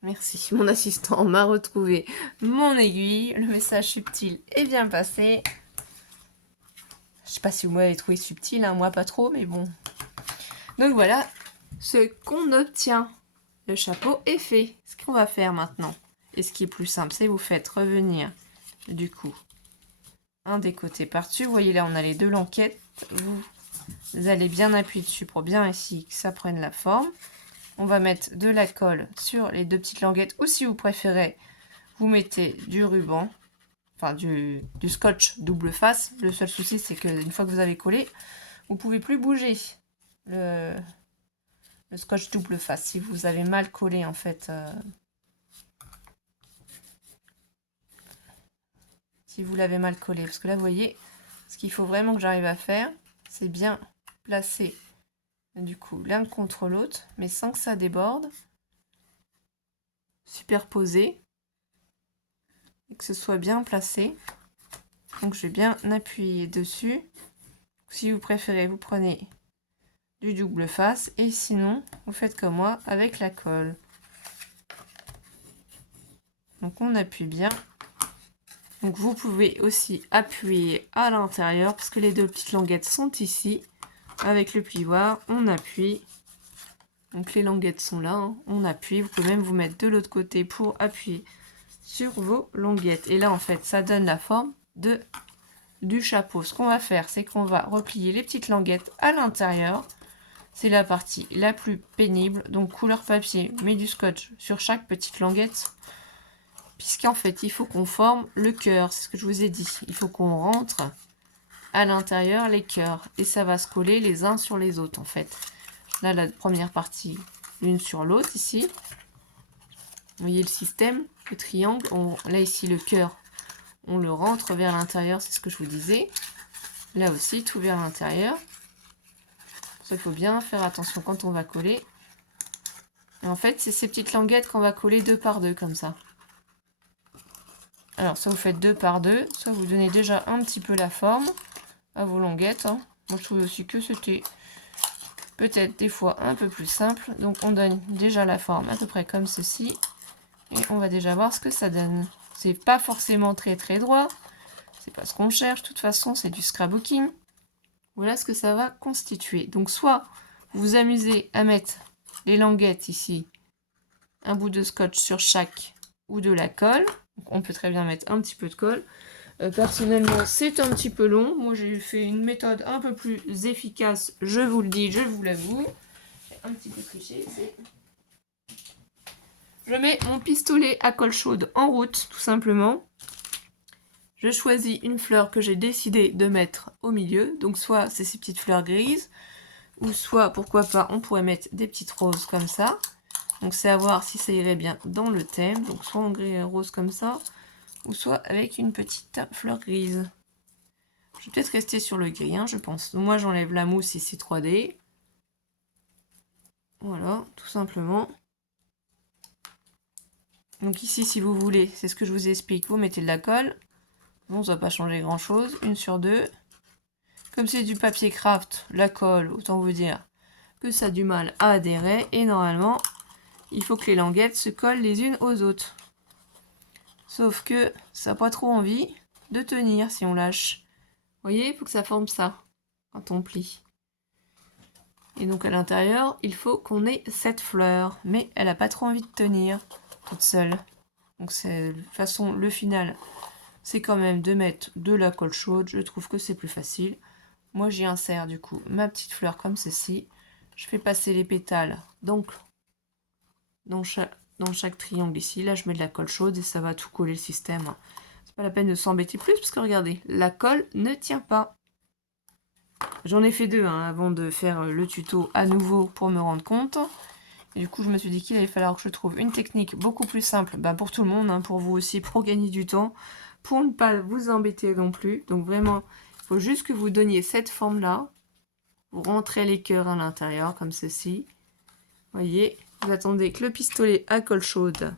Merci, mon assistant m'a retrouvé mon aiguille. Le message subtil est bien passé. Je sais pas si vous m'avez trouvé subtil, hein, moi pas trop, mais bon. Donc voilà ce qu'on obtient. Le chapeau est fait. Ce qu'on va faire maintenant, et ce qui est plus simple, c'est vous faites revenir du coup un des côtés par-dessus. Vous voyez là, on a les deux languettes. Vous allez bien appuyer dessus pour bien ici que ça prenne la forme. On va mettre de la colle sur les deux petites languettes, ou si vous préférez, vous mettez du ruban, enfin du scotch double face. Le seul souci, c'est qu'une fois que vous avez collé, vous ne pouvez plus bouger le scotch double face si vous avez mal collé en fait. Si vous l'avez mal collé, parce que là, vous voyez, ce qu'il faut vraiment que j'arrive à faire, c'est bien placer du coup l'un contre l'autre, mais sans que ça déborde. Superposer. Et que ce soit bien placé. Donc je vais bien appuyer dessus. Si vous préférez, vous prenez du double face. Et sinon, vous faites comme moi avec la colle. Donc on appuie bien. Donc vous pouvez aussi appuyer à l'intérieur, parce que les deux petites languettes sont ici. Avec le plioir, on appuie. Donc les languettes sont là, hein. On appuie. Vous pouvez même vous mettre de l'autre côté pour appuyer sur vos languettes. Et là, en fait, ça donne la forme du chapeau. Ce qu'on va faire, c'est qu'on va replier les petites languettes à l'intérieur. C'est la partie la plus pénible. Donc couleur papier, mais du scotch sur chaque petite languette. Puisqu'en fait, il faut qu'on forme le cœur. C'est ce que je vous ai dit. Il faut qu'on rentre à l'intérieur les cœurs. Et ça va se coller les uns sur les autres, en fait. Là, la première partie, l'une sur l'autre, ici. Vous voyez le système, le triangle. Là, ici, le cœur, on le rentre vers l'intérieur. C'est ce que je vous disais. Là aussi, tout vers l'intérieur. Ça, il faut bien faire attention quand on va coller. Et en fait, c'est ces petites languettes qu'on va coller deux par deux, comme ça. Alors, soit vous faites deux par deux, soit vous donnez déjà un petit peu la forme à vos languettes. Hein. Moi, je trouvais aussi que c'était peut-être des fois un peu plus simple. Donc, on donne déjà la forme à peu près comme ceci. Et on va déjà voir ce que ça donne. C'est pas forcément très très droit. C'est pas ce qu'on cherche. De toute façon, c'est du scrapbooking. Voilà ce que ça va constituer. Donc, soit vous vous amusez à mettre les languettes ici, un bout de scotch sur chaque, ou de la colle. Donc, on peut très bien mettre un petit peu de colle. Personnellement, c'est un petit peu long. Moi, j'ai fait une méthode un peu plus efficace. Je vous le dis, je vous l'avoue. Un petit peu triché, c'est... Je mets mon pistolet à colle chaude en route, tout simplement. Je choisis une fleur que j'ai décidé de mettre au milieu. Donc, soit c'est ces petites fleurs grises, ou soit, pourquoi pas, on pourrait mettre des petites roses comme ça. Donc, c'est à voir si ça irait bien dans le thème. Donc, soit en gris et rose comme ça, ou soit avec une petite fleur grise. Je vais peut-être rester sur le gris, hein, je pense. Donc moi, j'enlève la mousse ici 3D. Voilà, tout simplement. Donc ici, si vous voulez, c'est ce que je vous explique, vous mettez de la colle. Bon, ça va pas changer grand-chose. Une sur deux. Comme c'est du papier craft, la colle, autant vous dire que ça a du mal à adhérer. Et normalement, il faut que les languettes se collent les unes aux autres. Sauf que ça n'a pas trop envie de tenir si on lâche. Vous voyez, il faut que ça forme ça quand on plie. Et donc à l'intérieur, il faut qu'on ait cette fleur. Mais elle n'a pas trop envie de tenir toute seule. Donc de toute façon, le final, c'est quand même de mettre de la colle chaude. Je trouve que c'est plus facile. Moi, j'y insère du coup ma petite fleur comme ceci. Je fais passer les pétales donc dans chaque triangle ici. Là, je mets de la colle chaude et ça va tout coller le système. C'est pas la peine de s'embêter plus parce que regardez, la colle ne tient pas. J'en ai fait deux hein, avant de faire le tuto à nouveau pour me rendre compte. Et du coup, je me suis dit qu'il allait falloir que je trouve une technique beaucoup plus simple pour tout le monde, hein, pour vous aussi, pour gagner du temps, pour ne pas vous embêter non plus. Donc vraiment, faut juste que vous donniez cette forme-là. Vous rentrez les cœurs à l'intérieur, comme ceci. Voyez, vous attendez que le pistolet à colle chaude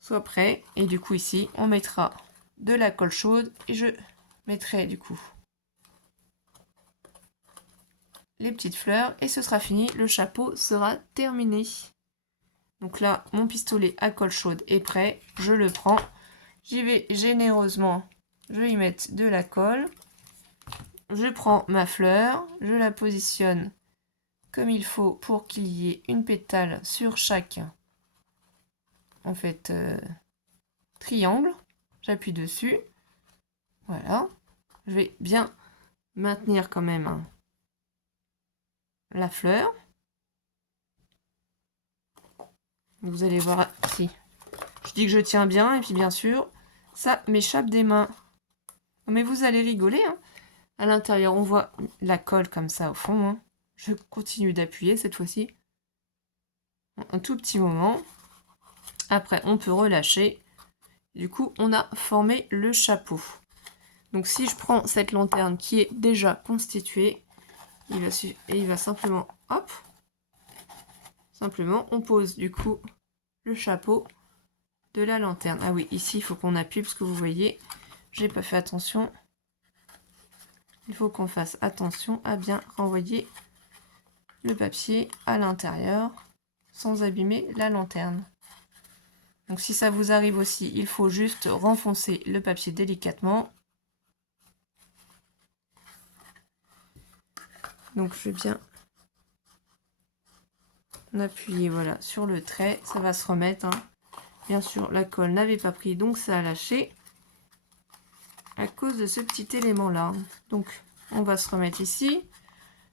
soit prêt. Et du coup, ici, on mettra de la colle chaude. Et je mettrai, du coup, les petites fleurs. Et ce sera fini. Le chapeau sera terminé. Donc là, mon pistolet à colle chaude est prêt. Je le prends. J'y vais généreusement. Je vais y mettre de la colle. Je prends ma fleur. Je la positionne comme il faut pour qu'il y ait une pétale sur chaque en fait triangle. J'appuie dessus. Voilà. Je vais bien maintenir quand même la fleur. Vous allez voir ici. Je dis que je tiens bien et puis bien sûr, ça m'échappe des mains. Mais vous allez rigoler. Hein. À l'intérieur, on voit la colle comme ça au fond. Hein. Je continue d'appuyer cette fois-ci. Un tout petit moment. Après, on peut relâcher. Du coup, on a formé le chapeau. Donc si je prends cette lanterne qui est déjà constituée, il va simplement, hop, simplement, on pose du coup le chapeau de la lanterne. Ah oui, ici, il faut qu'on appuie parce que vous voyez, j'ai pas fait attention. Il faut qu'on fasse attention à bien renvoyer le papier à l'intérieur sans abîmer la lanterne. Donc si ça vous arrive aussi, il faut juste renfoncer le papier délicatement. Donc je vais bien appuyer voilà, sur le trait, ça va se remettre. Hein. Bien sûr, la colle n'avait pas pris, donc ça a lâché à cause de ce petit élément-là. Donc on va se remettre ici.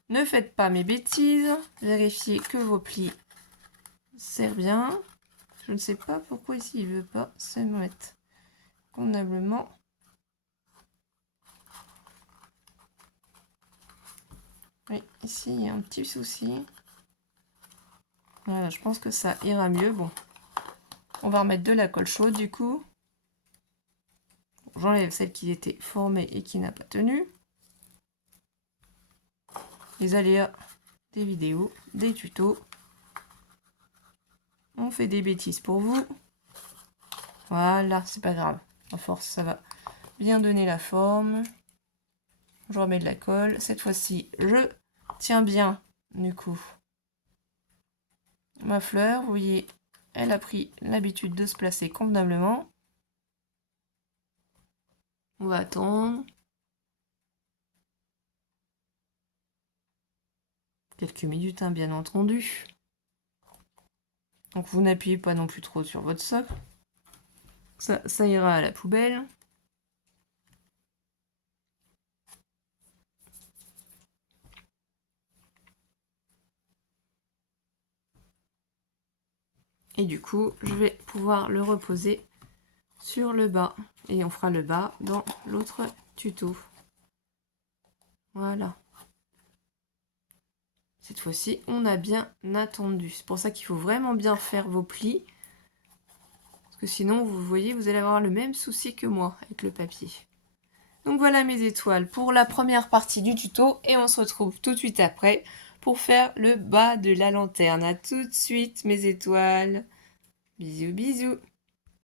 Ne faites pas mes bêtises. Vérifiez que vos plis serrent bien. Je ne sais pas pourquoi ici il ne veut pas se mettre convenablement. Oui, ici il y a un petit souci. Voilà, je pense que ça ira mieux. Bon, on va remettre de la colle chaude du coup. J'enlève celle qui était formée et qui n'a pas tenu. Les aléas des vidéos, des tutos. On fait des bêtises pour vous. Voilà, c'est pas grave. À force, ça va bien donner la forme. Je remets de la colle. Cette fois-ci, je tiens bien, du coup, ma fleur. Vous voyez, elle a pris l'habitude de se placer convenablement. On va attendre. Quelques minutes, hein, bien entendu. Donc vous n'appuyez pas non plus trop sur votre socle. Ça ira à la poubelle. Et du coup, je vais pouvoir le reposer sur le bas. Et on fera le bas dans l'autre tuto. Voilà. Cette fois-ci, on a bien attendu. C'est pour ça qu'il faut vraiment bien faire vos plis. Parce que sinon, vous voyez, vous allez avoir le même souci que moi avec le papier. Donc voilà mes étoiles pour la première partie du tuto. Et on se retrouve tout de suite après pour faire le bas de la lanterne. A tout de suite mes étoiles. Bisous bisous.